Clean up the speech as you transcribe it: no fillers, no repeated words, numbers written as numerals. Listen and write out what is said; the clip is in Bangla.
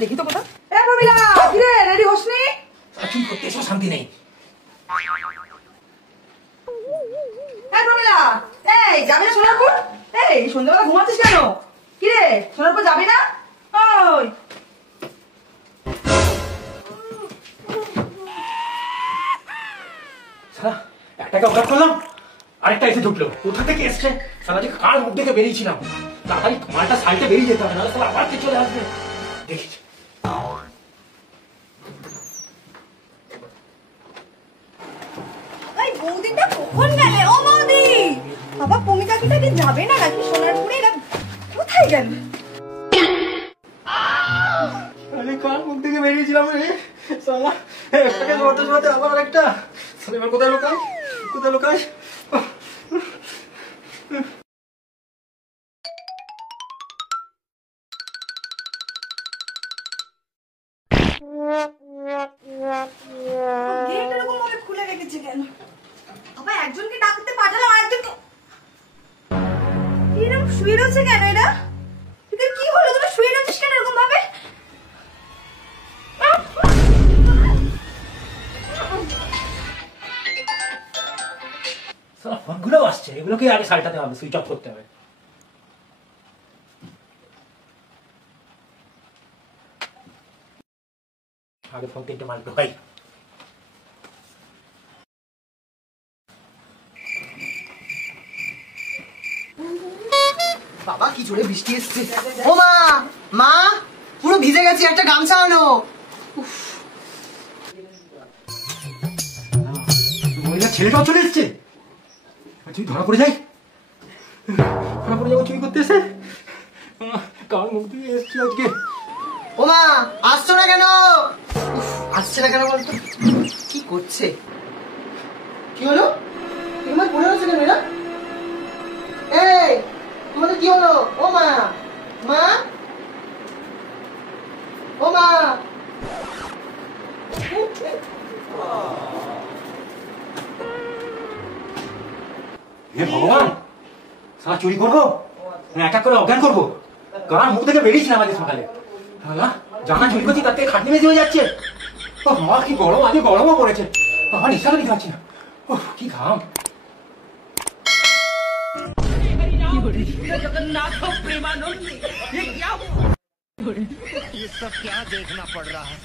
দেখি তো কোথা। প্রমিলা, কিরে রেডি হসনি? চুরি করতে এসো, শান্তি নেই। প্রমিলা, এই যাবি না সোনারপুর? এই সন্ধ্যাবেলা ঘুমাচ্ছিস কেন? কিরে সোনারপুর যাবি না? ওই একটাকে অফার করলাম, আরেকটা এসে ঢুকলো। কোথা থেকে এসছে? সারা যে কার মুখ দেখে বেরিয়েছিলাম। তাড়াতাড়ি মালটা সাইডে বেরিয়ে যেতে হবে, নাহলে সব আবার চলে আসবে। দেখিস বৌদিটা কখন গেলে? ও বৌদি, বাবা পমিতা কি যাবে না নাকি সোনারপুরে? এরা কোথায় গেল? আরে কার মুখ থেকে বেরিয়েছিলাম রে সালা। একটাকে জোয়াতে জোয়াতে আবার আরেকটা। এবার কোথায় লোকাই, কোথায় লোকাই? খুলে রেখেছে কেন? বাবা একজনকে ডাকতে পাঠালাম, আরেকজনকে এরকম শুয়ে রয়েছে কেন? এরা এদের কি হলো? তোরা শুয়ে রয়েছিস কেন এরকম ভাবে? ফোনগুলো আসছে, এগুলোকে আগে সালটাতে হবে, সুইচ অফ করতে হবে। আগে ফোন তিনটে মাল ঢোকাই। বাবা কি জোরে বৃষ্টি এসছে। ও মা, মা পুরো ভিজে গেছি, একটা গামছা আনো। মহিলা ছেলেটাও চলে এসছে। তুই ধরা পড়ে যাই, ধরা পড়ে যাবো চুরি করতে এসে। কার মুখ দিয়ে এসছি আজকে? ও মা আসছো না কেন? আসছে না কেন বলতো? কি করছে? কি হলো? তোমার পড়ে আছে কেন? এরা এই তোমাদের কি হলো? ও মা, মা, ও মা। হে ভগবান, সারা চুরি করবো, এক এক করে অজ্ঞান করবো। কার মুখ থেকে বেরিয়েছিলাম আজকে সকালে। জানা চুরি করছি, তার থেকে খাটনি বেশি হয়ে যাচ্ছে। ও মা কি গরম, আজকে গরমও পড়েছে। আমার নিঃশ্বাস নিতে পারছি না। ও কি ঘাম। जगन्नाथ प्रेमानंद, ये क्या? ये सब क्या देखना पड़ रहा है?